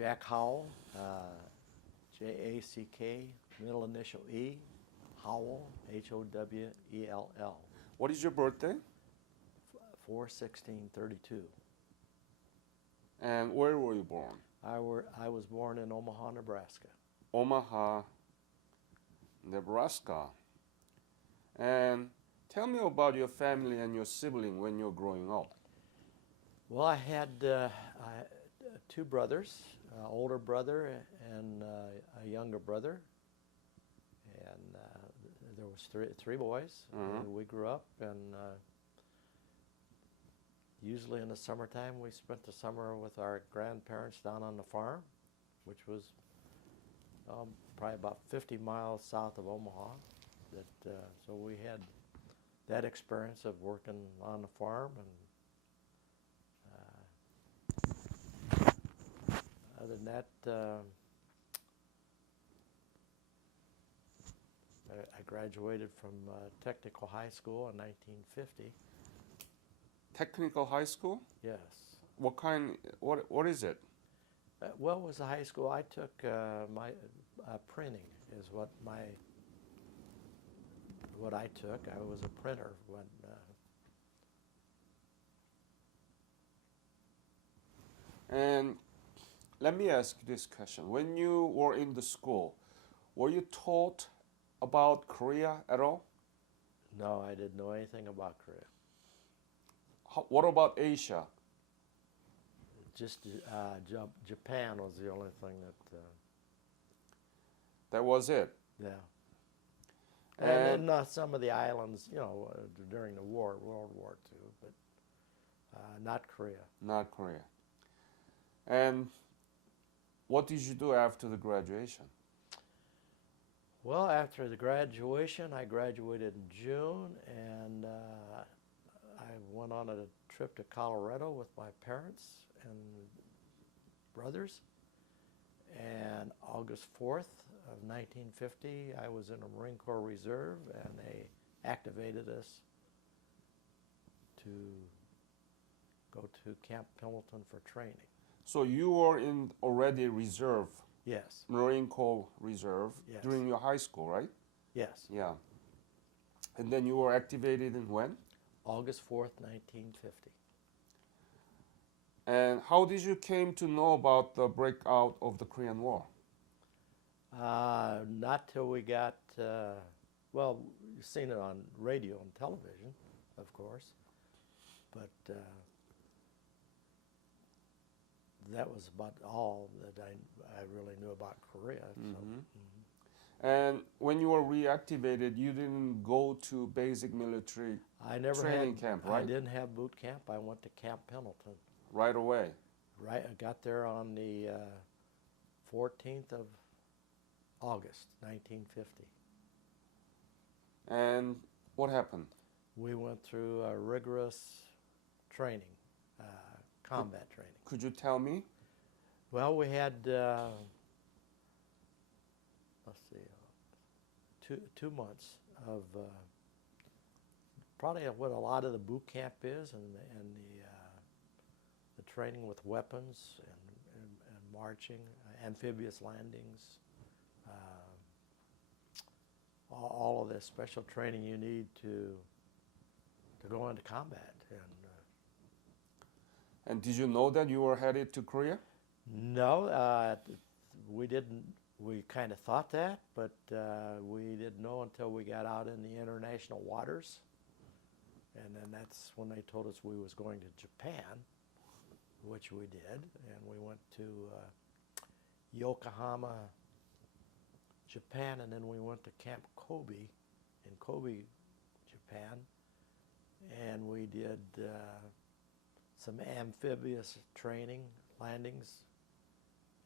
Jack Howell, Jack, middle initial E, Howell, Howell. What is your birthday? 4/16/32. And where were you born? I was born in Omaha, Nebraska. Omaha, Nebraska. And tell me about your family and your sibling when you're growing up. Well, I had two brothers, an older brother and a younger brother, and there was three boys. We grew up, and usually in the summertime we spent the summer with our grandparents down on the farm, which was probably about 50 miles south of Omaha. So we had that experience of working on the farm, and other than that, I graduated from technical high school in 1950. Technical high school? Yes. What is it? Well, it was a high school. I took my printing is what I took. I was a printer when. And let me ask you this question. When you were in the school, were you taught about Korea at all? No, I didn't know anything about Korea. What about Asia? Just Japan was the only thing that. That was it? Yeah. And then some of the islands, during the war, World War II, but not Korea. Not Korea. And what did you do after the graduation? Well, after the graduation, I graduated in June, and I went on a trip to Colorado with my parents and brothers. And August 4th of 1950, I was in a Marine Corps Reserve, and they activated us to go to Camp Pendleton for training. So you were in already reserve? Yes. Marine Corps Reserve? Yes. During your high school, right? Yes. Yeah. And then you were activated in when? August 4th, 1950. And how did you came to know about the breakout of the Korean War? Not till we got, well, you've seen it on radio and television, of course, but that was about all that I really knew about Korea. And when you were reactivated, you didn't go to basic military training camp, right? I didn't have boot camp. I went to Camp Pendleton. Right away? Right. I got there on the 14th of August, 1950. And what happened? We went through a rigorous training, combat training. Could you tell me? Well, we had, let's see, 2 months of probably what a lot of the boot camp is, and the training with weapons and marching, amphibious landings, all of this special training you need to go into combat. And did you know that you were headed to Korea? No, we didn't. We kind of thought that, but we didn't know until we got out in the international waters. And then that's when they told us we was going to Japan, which we did. And we went to Yokohama, Japan, and then we went to Camp Kobe in Kobe, Japan. And we did some amphibious training, landings,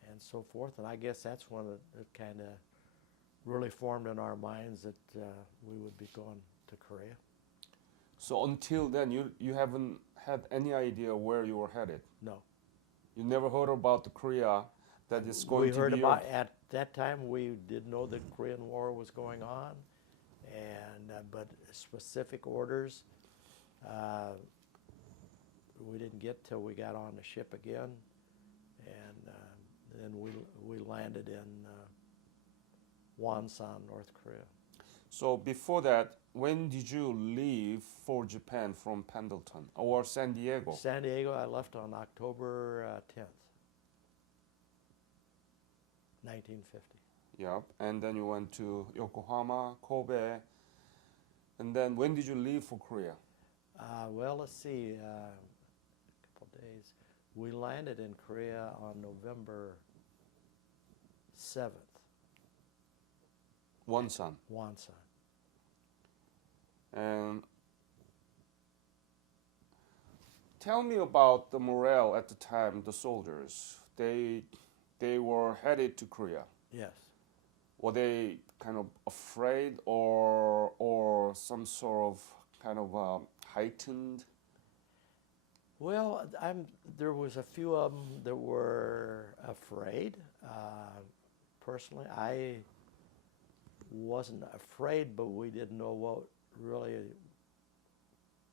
and so forth. And I guess that's when it kind of really formed in our minds that we would be going to Korea. So until then, you haven't had any idea where you were headed? No. You never heard about the Korea that is going to be... We heard about, at that time, we did know the Korean War was going on, and but specific orders, we didn't get till we got on the ship again, and then we landed in Wonsan, North Korea. So before that, when did you leave for Japan from Pendleton or San Diego? San Diego, I left on October 10th, 1950. Yep. And then you went to Yokohama, Kobe. And then when did you leave for Korea? Well, let's see, a couple days. We landed in Korea on November 7th, Wonsan. Wonsan. And tell me about the morale at the time, the soldiers. They were headed to Korea. Yes. Were they kind of afraid or some sort of kind of heightened? Well, there was a few of them that were afraid. Personally, I wasn't afraid, but we didn't know what really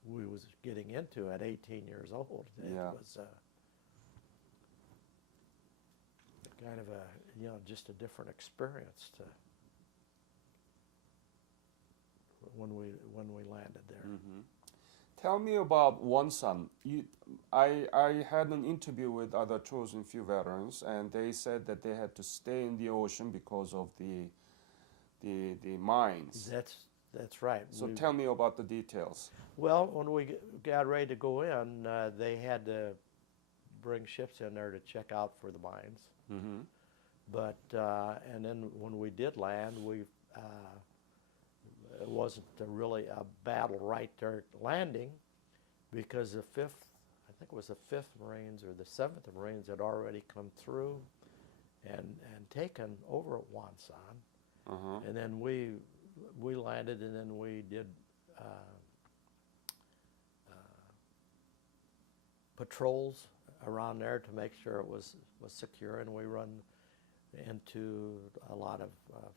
we was getting into at 18 years old. It Yeah. was kind of just a different experience to when we landed there. Mm-hmm. Tell me about Wonsan. I had an interview with other chosen few veterans, and they said that they had to stay in the ocean because of the mines. That's right. So tell me about the details. Well, when we got ready to go in, they had to bring ships in there to check out for the mines. Mm-hmm. But and then when we did land, it wasn't really a battle right there at landing, because the fifth, I think it was the 5th Marines or the 7th Marines had already come through and taken over at Wonsan, Uh-huh. and then we landed, and then we did patrols around there to make sure it was secure, and we run into a lot of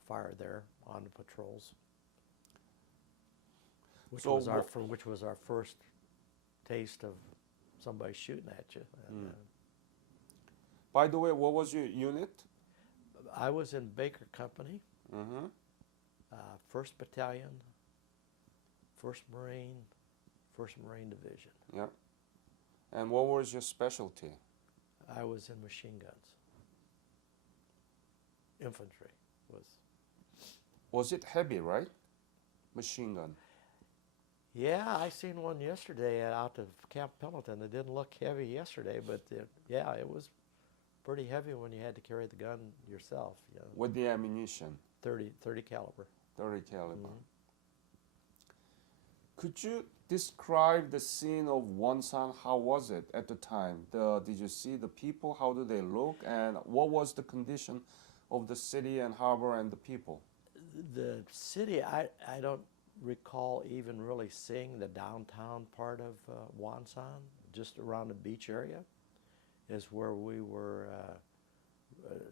fire there on the patrols, which was our first taste of somebody shooting at you. And, By the way, what was your unit? I was in Baker Company, Mm-hmm. 1st Battalion, 1st Marine Division. Yeah. And what was your specialty? I was in machine guns. Infantry was. Was it heavy, right? Machine gun. Yeah, I seen one yesterday out of Camp Pendleton. It didn't look heavy yesterday, but it was pretty heavy when you had to carry the gun yourself. You know, With the ammunition? 30 caliber. 30 caliber. Mm-hmm. Could you describe the scene of Wonsan? How was it at the time? Did you see the people? How do they look? And what was the condition of the city and harbor and the people? The city, I don't recall even really seeing the downtown part of Wonsan. Just around the beach area is where we were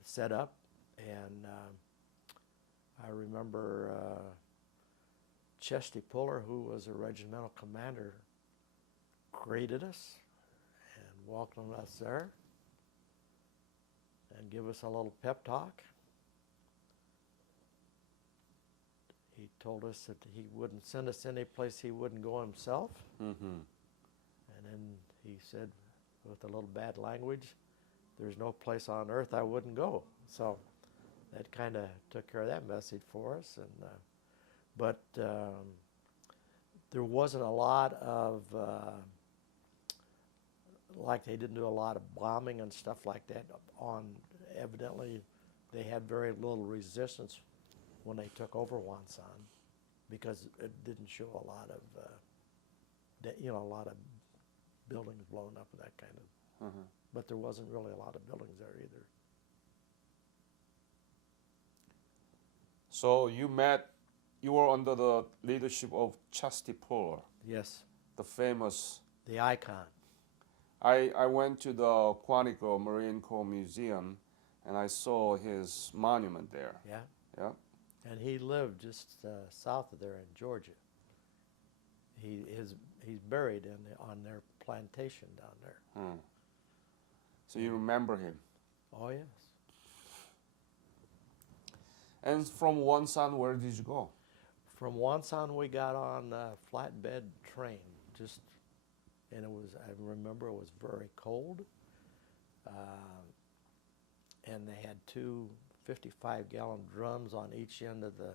set up, and I remember Chesty Puller, who was a regimental commander, greeted us and welcomed us there and give us a little pep talk. He told us that he wouldn't send us any place he wouldn't go himself. Mm-hmm. And then he said, with a little bad language, there's no place on earth I wouldn't go. So that kind of took care of that message for us. And but there wasn't a lot of, like they didn't do a lot of bombing and stuff like that evidently they had very little resistance when they took over Wonsan, because it didn't show a lot of, a lot of buildings blown up and that kind of. Uh-huh. But there wasn't really a lot of buildings there either. So you were under the leadership of Chesty Puller, Yes, the famous. the icon. I went to the Quantico Marine Corps Museum, and I saw his monument there. Yeah, Yeah. and he lived just south of there in Georgia. He's buried on their plantation down there. Hmm. So you remember him? Oh yes. And from Wonsan, where did you go? From Wonsan, we got on a flatbed train, and I remember it was very cold. And they had two 55-gallon drums on each end of the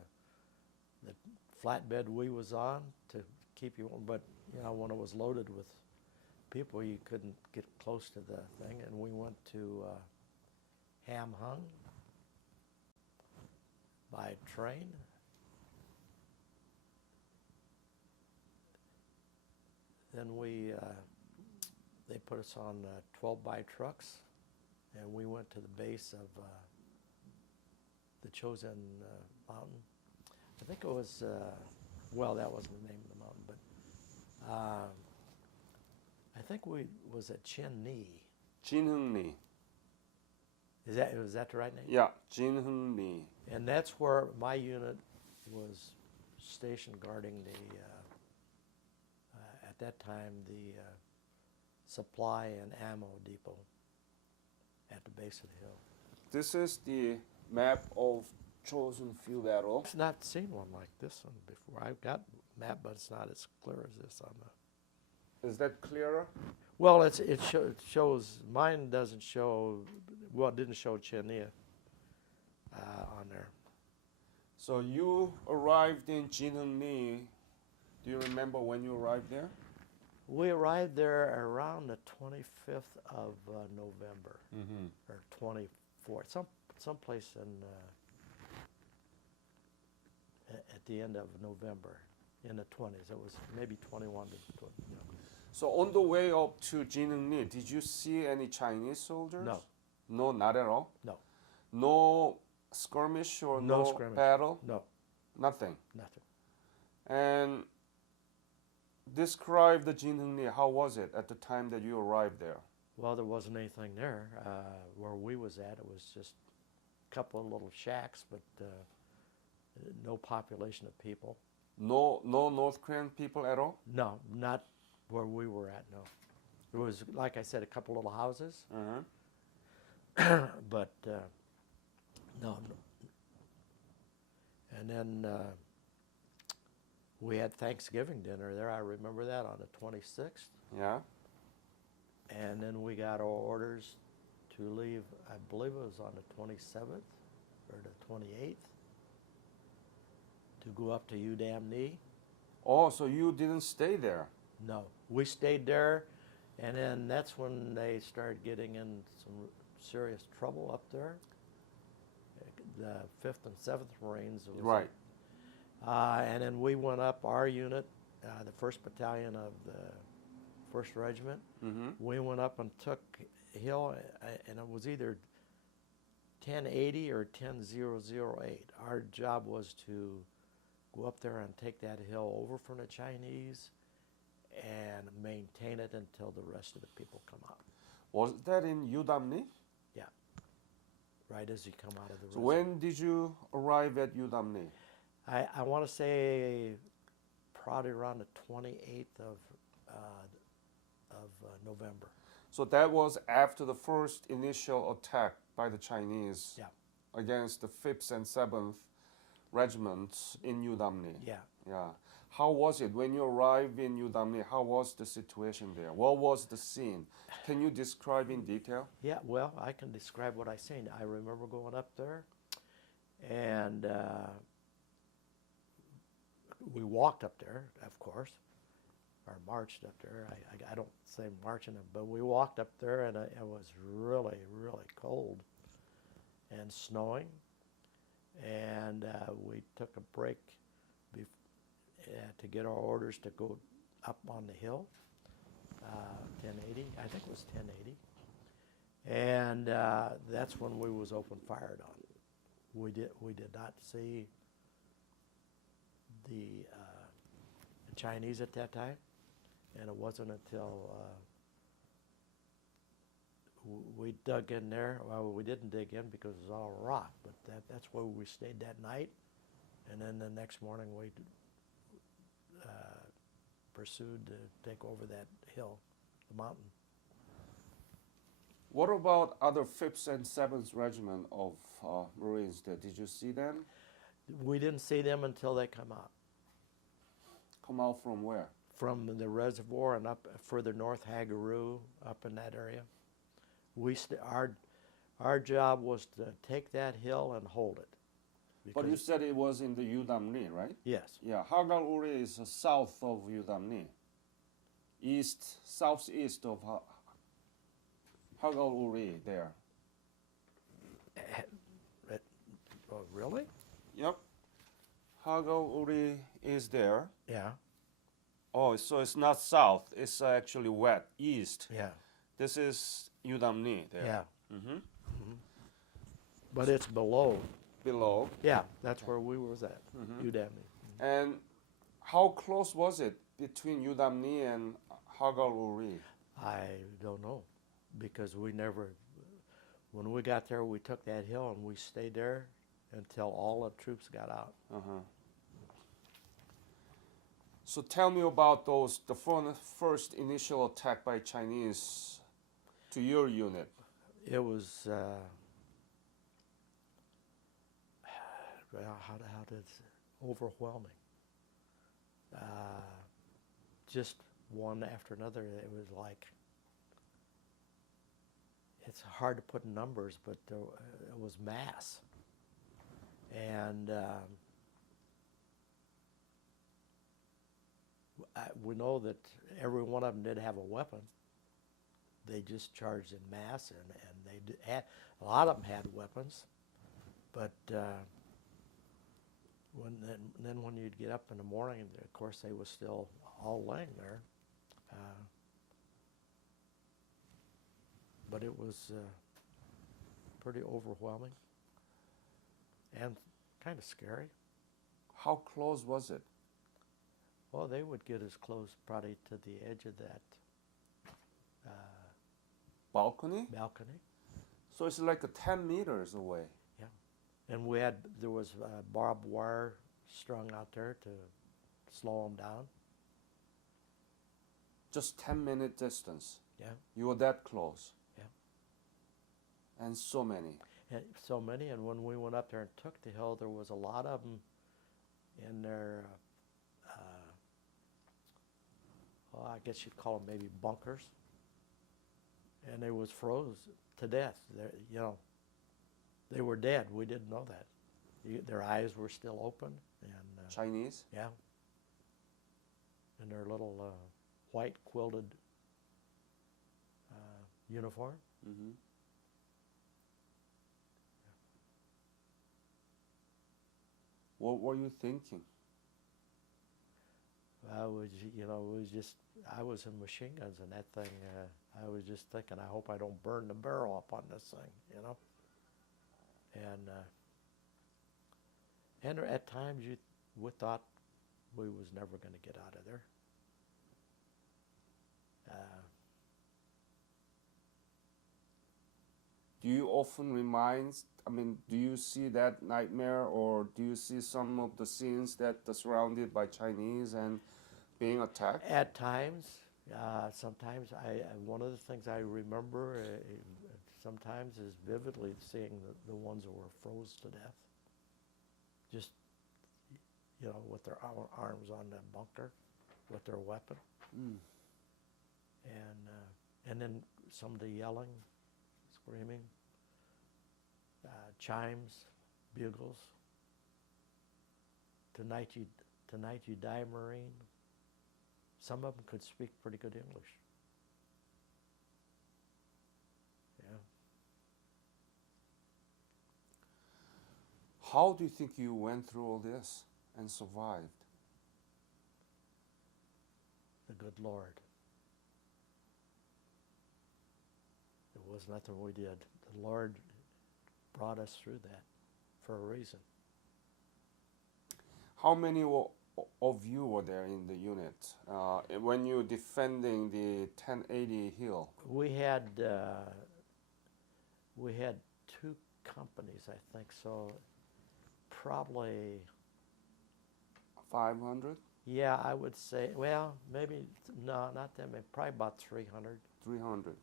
flatbed we was on to keep you warm. But, when it was loaded with people, you couldn't get close to the thing. And we went to Ham Hung by train. Then they put us on 12-by trucks, and we went to the base of the Chosin Mountain. I think it was, that wasn't the name of the mountain, but I think we was at Chinni. Jinheungni. Was that the right name? Yeah, Jinheungni. And that's where my unit was stationed, guarding at that time, the supply and ammo depot at the base of the hill. This is the map of Chosin Field Battle. I've not seen one like this one before. I've got a map, but it's not as clear as this on the. Is that clearer? Well, it shows. Mine doesn't show. Well, it didn't show Chenia on there. So you arrived in Jinheungni. Do you remember when you arrived there? We arrived there around the 25th of November, or 24th, someplace at the end of November, in the 20s. It was maybe 21 to 20. So on the way up to Jinheungni, did you see any Chinese soldiers? No. No, not at all? No. No skirmish or No no skirmish. battle? No. Nothing. Nothing. And describe the Jinheungni. How was it at the time that you arrived there? Well, there wasn't anything there. Where we was at, it was just a couple of little shacks, but no population of people. No North Korean people at all? No, not where we were at, no. It was, like I said, a couple little houses, but no. And then we had Thanksgiving dinner there. I remember that on the 26th. Yeah. And then we got our orders to leave, I believe it was on the 27th or the 28th, to go up to Udam-ni. Oh, so you didn't stay there? No, we stayed there, and then that's when they started getting in some serious trouble up there. The 5th and 7th Marines. Was Right. And then we went up, our unit, the 1st Battalion of the 1st Regiment. We went up and took hill, and it was either 1080 or 10008. Our job was to go up there and take that hill over from the Chinese and maintain it until the rest of the people come out. Was that in Udam-ni? Yeah, right as you come out of the So reservoir. when did you arrive at Udam-ni? I want to say probably around the 28th of November. So that was after the first initial attack by the Chinese Yeah. against the 5th and 7th regiments in Udam-ni. Yeah. Yeah. How was it when you arrived in Udam-ni? How was the situation there? What was the scene? Can you describe in detail? Yeah, well, I can describe what I seen. I remember going up there, and we walked up there, of course, or marched up there. I don't say marching, but we walked up there, and it was really, really cold and snowing. And we took a break to get our orders to go up on the hill, 1080. I think it was 1080. And that's when we was open fired on. We did not see the Chinese at that time, and it wasn't until we dug in there. Well, we didn't dig in because it was all rock, but that's where we stayed that night. And then the next morning we pursued to take over that hill, the mountain. What about other 5th and 7th Regiment of Marines there? Did you see them? We didn't see them until they come out Come out from where? from the reservoir and up further north, Hagaroo, up in that area. Our job was to take that hill and hold it. But you Because- said it was in the Udamni, right? yes, Yeah, Hagal-Uri is south of Udamni. Southeast of Hagal-Uri there. oh, really? Yep. Hagal-Uri is there. Yeah, Oh, so it's not south. It's actually east. yeah, This is Udamni there. yeah. Hmm. But it's below. Below. Yeah, that's where we was at, Mhm. Udemy. And how close was it between Udamni and Hagal-Uri? I don't know, because when we got there, we took that hill and we stayed there until all the troops got out. Uh-huh. So tell me about the first initial attack by Chinese to your unit. It was, well, how did overwhelming. Just one after another. It was like, it's hard to put in numbers, but it was mass. And we know that every one of them did have a weapon. They just charged in mass, and a lot of them had weapons. But when you'd get up in the morning, of course they was still all laying there. But it was pretty overwhelming and kind of scary. How close was it? Well, they would get as close probably to the edge of that Balcony? balcony. So it's like 10 meters away. And there was barbed wire strung out there to slow them down. Just 10-minute distance. Yeah. You were that close. Yeah. And so many. And so many, and when we went up there and took the hill, there was a lot of them in their, well, I guess you'd call them maybe bunkers. And they was froze to death. They were dead. We didn't know that. Their eyes were still open, and Chinese? yeah, in their little white quilted uniform. Mm-hmm. What were you thinking? I was in machine guns, and that thing, I was just thinking, I hope I don't burn the barrel up on this thing, And at times we thought we was never going to get out of there. Do you often do you see that nightmare, or do you see some of the scenes that are surrounded by Chinese and being attacked? At times, sometimes one of the things I remember sometimes is vividly seeing the ones that were froze to death. Just, with their arms on the bunker, with their weapon. Mm. And then somebody yelling, screaming, chimes, bugles. Tonight you die, Marine. Some of them could speak pretty good English. Yeah. How do you think you went through all this and survived? The good Lord. It was nothing we did. The Lord brought us through that for a reason. How many of you were there in the unit when you were defending the 1080 hill? We had 2 companies, I think, so probably 500? Yeah, I would say, well, maybe, no, not that many, probably about 300. 300.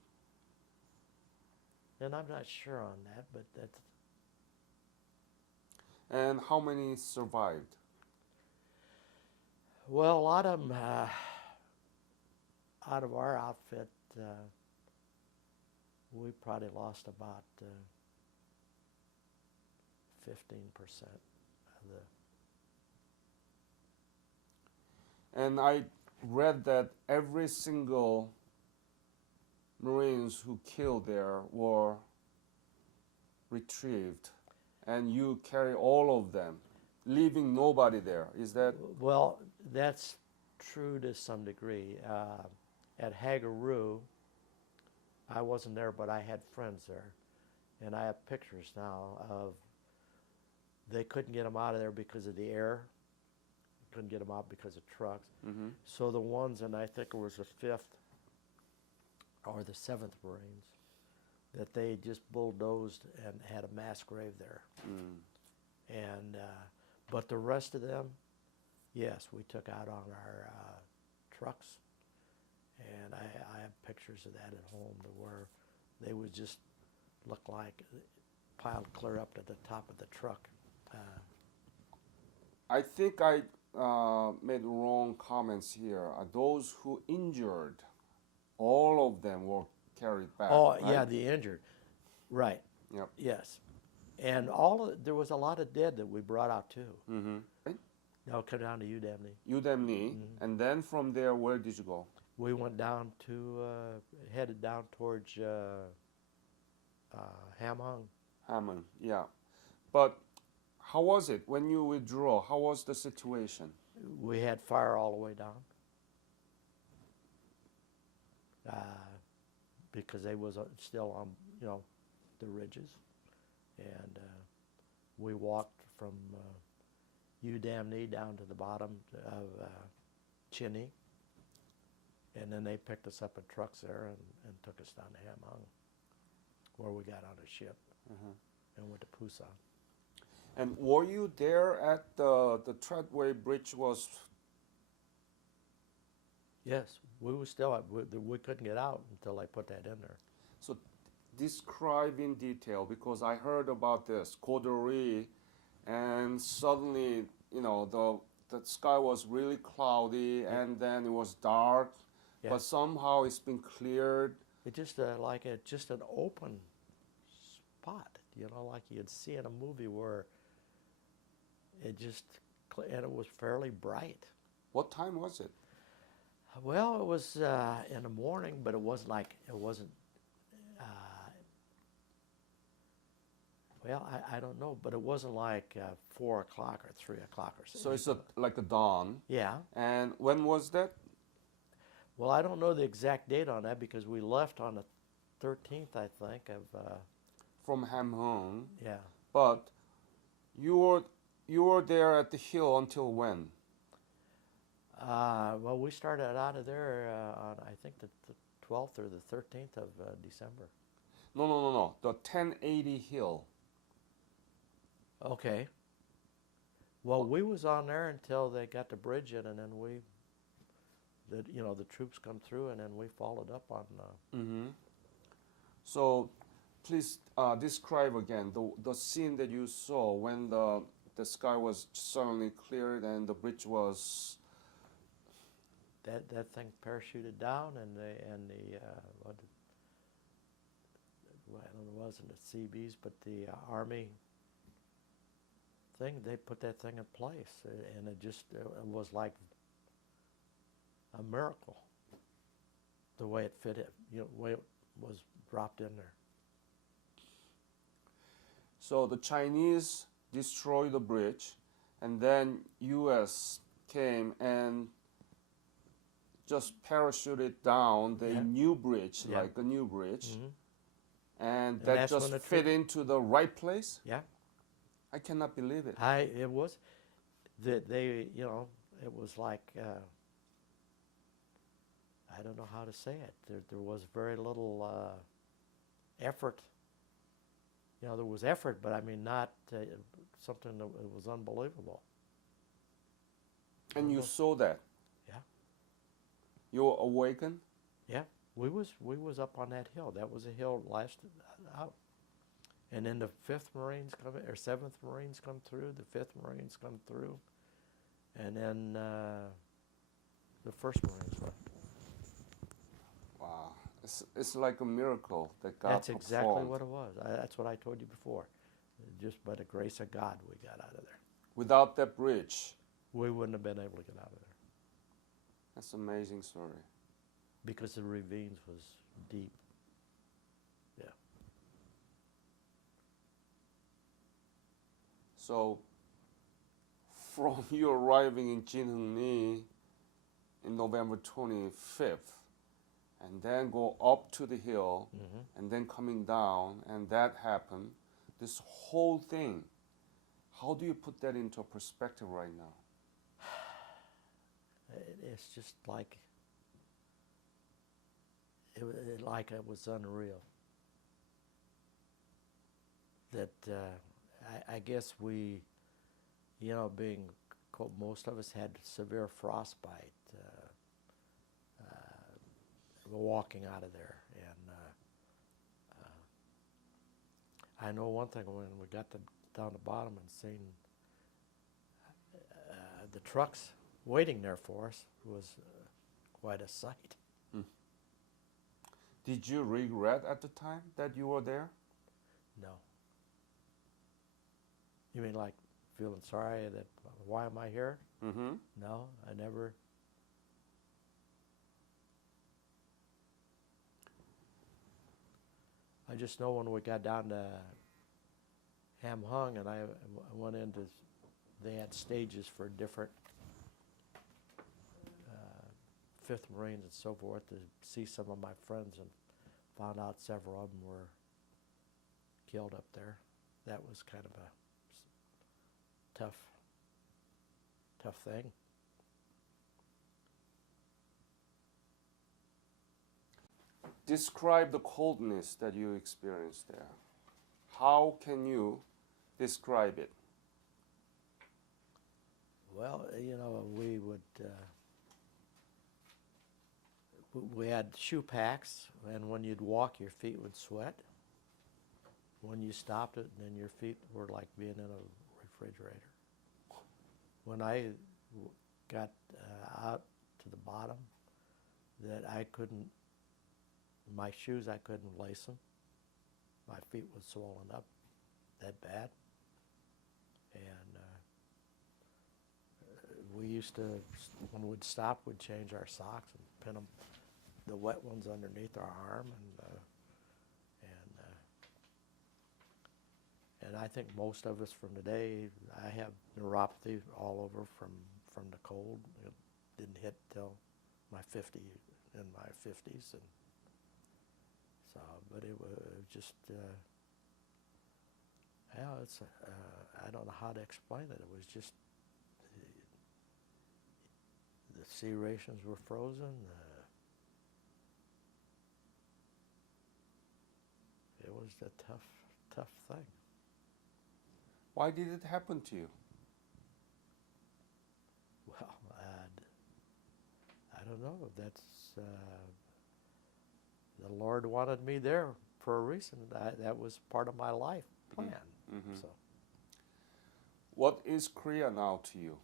And I'm not sure on that, but that's, And how many survived? well, a lot of them out of our outfit, we probably lost about 15% of the. And I read that every single Marines who killed there were retrieved, and you carry all of them, leaving nobody there. Is that? Well, that's true to some degree. At Hagaroo, I wasn't there, but I had friends there, and I have pictures now of they couldn't get them out of there because of the air. Couldn't get them out because of trucks. Mm-hmm. So the ones, and I think it was the 5th or the 7th Marines, that they just bulldozed and had a mass grave there. Mm. And but the rest of them, yes, we took out on our trucks, and I have pictures of that at home to where they would just look like piled clear up to the top of the truck. I think I made wrong comments here. Those who injured, all of them were carried back. Oh, right? yeah, the injured, right? Yep. Yes, and there was a lot of dead that we brought out too. Mm-hmm. Now come down to Udemny. Udemny, Mhm. and then from there, where did you go? We went down to headed down towards Hamhung. Hammond, yeah. But how was it when you withdraw? How was the situation? We had fire all the way down because they was still on, the ridges, and we walked from Udemny down to the bottom of Chinny, and then they picked us up in trucks there and took us down to Hamhung, where we got on a ship and went to Pusan. And were you there at the Treadway Bridge was? Yes, we were still we couldn't get out until they put that in there. So describe in detail, because I heard about this Kodori, and suddenly the sky was really cloudy, and then it was dark, Yeah. but somehow it's been cleared. It's just just an open spot, like you'd see in a movie where it just and it was fairly bright. What time was it? Well, it was in the morning, but it wasn't. Well, I don't know, but it wasn't like 4 o'clock or 3 o'clock or something. So it's like a dawn. Yeah. And when was that? Well, I don't know the exact date on that because we left on the 13th, I think, of. From Hamhung. Yeah. But you were there at the hill until when? Well, we started out of there on, I think, the 12th or the 13th of December. No. The 1080 hill. Okay. Well, we was on there until they got the bridge in, and then the troops come through, and then we followed up on. Mm-hmm. So, please describe again the scene that you saw when the sky was suddenly cleared and the bridge was. That thing parachuted down, and the well, it wasn't the CBs, but the Army thing. They put that thing in place, and it was like a miracle. The way it fit, the way it was dropped in there. So the Chinese destroyed the bridge, and then U.S. came and just parachuted down the new bridge, Yeah. like a new bridge, Mm-hmm. and And that that's just when the fit into the right place. Yeah. I cannot believe it. It was that they, it was like I don't know how to say it. There was very little effort. There was effort, but I mean not something that was unbelievable. And you saw that. Yeah. You were awakened. Yeah. We was up on that hill. That was a hill last out. And then the 5th Marines come, or 7th Marines come through, the 5th Marines come through, and then the 1st Marines left. Wow. It's like a miracle that God That's exactly performed. what it was. That's what I told you before. Just by the grace of God, we got out of there. Without that bridge, We wouldn't have been able to get out of there that's an amazing story. because the ravines was deep. Yeah. So, from you arriving in Jinhengni in November 25th, and then go up to the hill, and then coming down, and that happened, this whole thing, how do you put that into perspective right now? It's just like it was unreal. That I guess we, being cold, most of us had severe frostbite walking out of there, and I know one thing when we got down the bottom and seen the trucks waiting there for us was quite a sight. Did you regret at the time that you were there? No. You mean like feeling sorry that why am I here? Mm-hmm. No, I never. I just know when we got down to Ham Hung and I went into, they had stages for different 5th Marines and so forth to see some of my friends, and found out several of them were killed up there. That was kind of a tough thing. Describe the coldness that you experienced there. How can you describe it? Well, we would, we had shoe packs, and when you'd walk, your feet would sweat. When you stopped it, then your feet were like being in a refrigerator. When I got out to the bottom, that I couldn't, my shoes, I couldn't lace them. My feet was swollen up that bad. And we used to, when we'd stop, we'd change our socks and pin them, the wet ones underneath our arm, and I think most of us from today, I have neuropathy all over from the cold. It didn't hit till my 50s, and so, but it was just, it's, I don't know how to explain it. It was just, the sea rations were frozen. It was a tough thing. Why did it happen to you? Well, I don't know. That's the Lord wanted me there for a reason. That was part of my life plan. Mm-hmm. So, What is Korea now to you?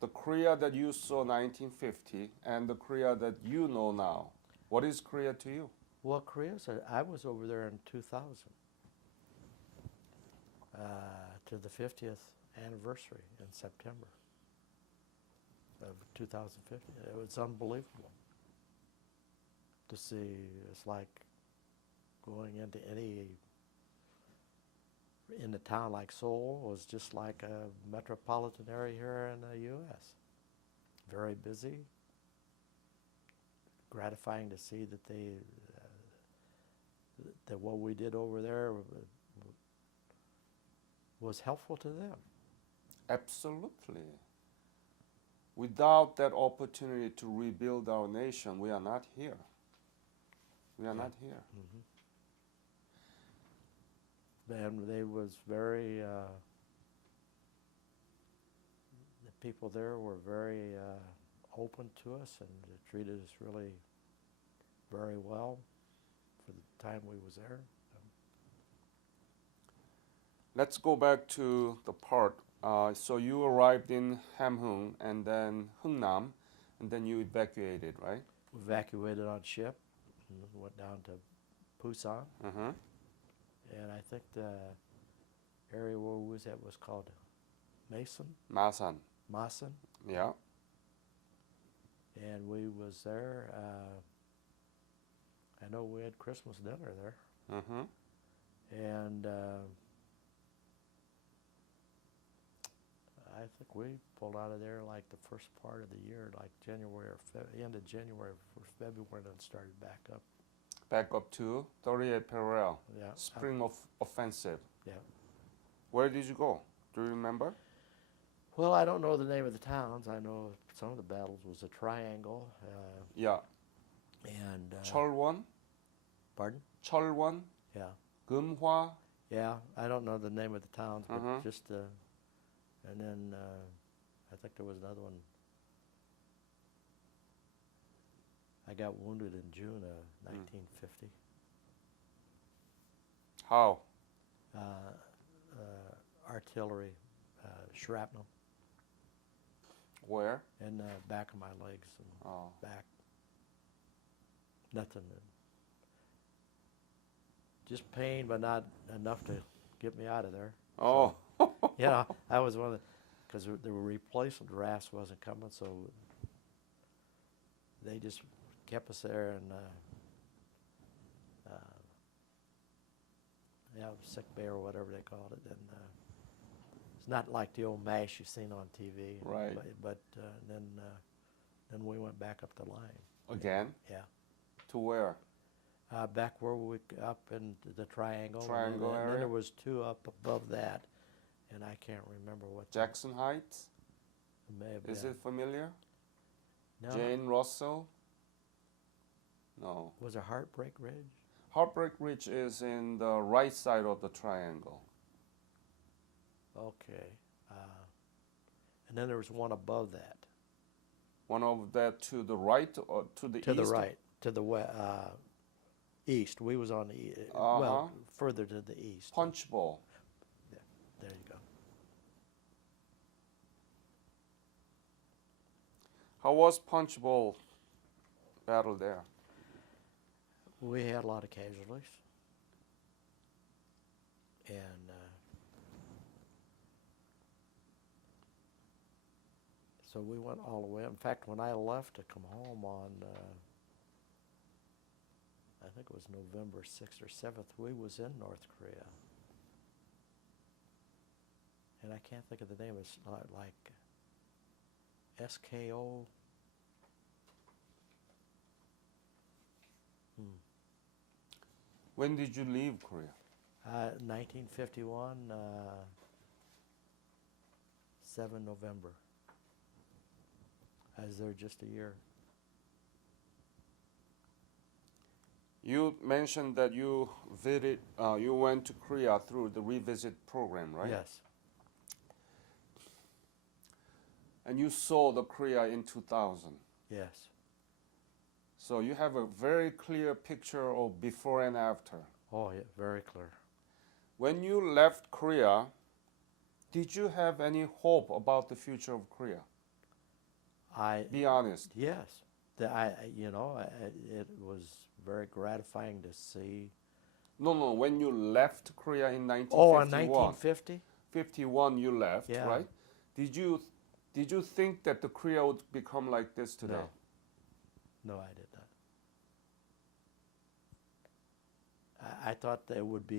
The Korea that you saw 1950 and the Korea that you know now. What is Korea to you? well, Korea. I was over there in 2000 to the 50th anniversary in September of 2050. It was unbelievable to see. It's like going into in a town like Seoul was just like a metropolitan area here in the U.S. Very busy. Gratifying to see that that what we did over there was helpful to them. Absolutely. Without that opportunity to rebuild our nation, we are not here. We are not here. And they was very, the people there were very open to us and treated us really very well for the time we was there. Let's go back to the part. So you arrived in Hamhung and then Hungnam, and then you evacuated, right? We evacuated on ship and went down to Busan, Uh-huh. and I think the area where we was at was called Masan. Masan, Yeah. and we was there. I know we had Christmas dinner there, Uh-huh. and I think we pulled out of there like the first part of the year, like January or end of January, first February, and started back up. Back up to 38 parallel. Yeah. Spring of offensive. Yeah. Where did you go? Do you remember? Well, I don't know the name of the towns. I know some of the battles was a triangle. Yeah. And Cheolwon, pardon? Cheolwon, Yeah. Geumhwa. Yeah. I don't know the name of the towns, but Uh-huh. just and then I think there was another one. I got wounded in June of 1950. How? Artillery shrapnel Where? in the back of my legs and Oh. back. Nothing. Just pain, but not enough to get me out of there. Oh. Yeah, I was one of the, because the replacement rafts wasn't coming, so they just kept us there and sick bay or whatever they called it. And it's not like the old MASH you've seen on TV. Right. But then we went back up the line. Again? Yeah. To where? Back where we up in the triangle. Triangle and then area? there was two up above that, and I can't remember what. Jackson Heights? It may have Is been. it familiar? No. Jane Russell? No. Was it Heartbreak Ridge? Heartbreak Ridge is in the right side of the triangle. Okay. And then there was one above that. One of that to the right or to the To east? the right. To the east. We was on the well, further to the east. Punch Bowl. Yeah, there you go. How was Punch Bowl battle there? We had a lot of casualties. And so we went all the way. In fact, when I left to come home on, I think it was November 6th or 7th, we was in North Korea. And I can't think of the name. It's not like SKO. When did you leave Korea? 1951, 7 November. I was there just a year. You mentioned that you went to Korea through the revisit program, right? Yes. And you saw the Korea in 2000. Yes. So you have a very clear picture of before and after. Oh, yeah, very clear. When you left Korea, did you have any hope about the future of Korea? Be honest. Yes. It was very gratifying to see. No. When you left Korea in 1951. Oh, in 1950? 51 you left, Yeah. right? Did you think that the Korea would become like this today? No, I did not. I thought they would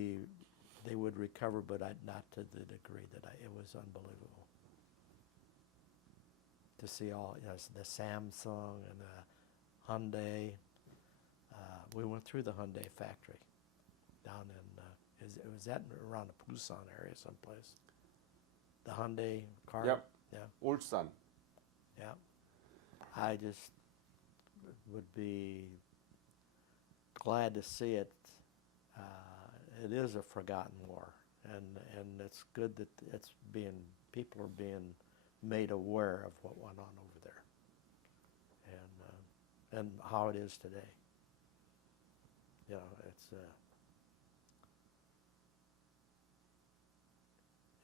recover, but not to the degree that it was unbelievable. To see all, the Samsung and the Hyundai. We went through the Hyundai factory down in, was that around the Busan area someplace? The Hyundai car? Yep. Yeah. Ulsan. Yeah. I just would be glad to see it. It is a forgotten war, and it's good that people are being made aware of what went on over there, and how it is today. You know,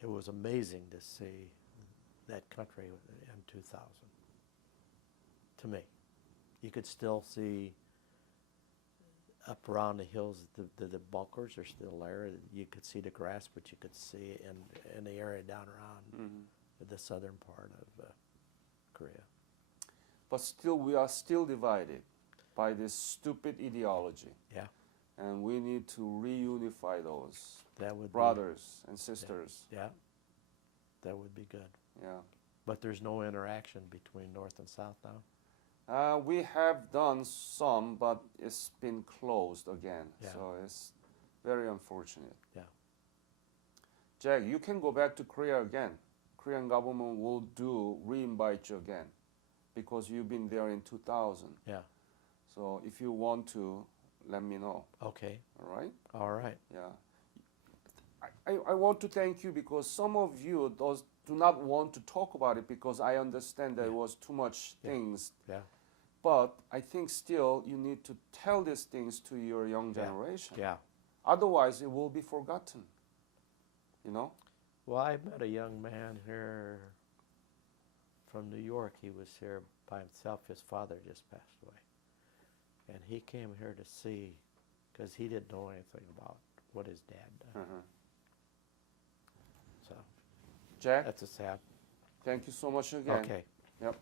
it was amazing to see that country in 2000. To me, you could still see up around the hills, the bunkers are still there. You could see the grass, but you could see it in the area down around the southern part of Korea. But still, we are still divided by this stupid ideology. Yeah, And we need to reunify those that would brothers and sisters. Yeah, that would be good. Yeah. But there's no interaction between North and South now? We have done some, but it's been closed again. Yeah. So it's very unfortunate. Yeah. Jack, you can go back to Korea again. Korean government will re-invite you again because you've been there in 2000. Yeah. So if you want to, let me know. Okay. All right? All right. Yeah. I want to thank you because some of you do not want to talk about it because I understand there was too much things. Yeah. But I think still you need to tell these things to your young generation. Yeah. Otherwise, it will be forgotten. You know? Well, I met a young man here from New York. He was here by himself. His father just passed away. And he came here to see, because he didn't know anything about what his dad done. So Jack, that's a sad. thank you so much again. Okay. Yep.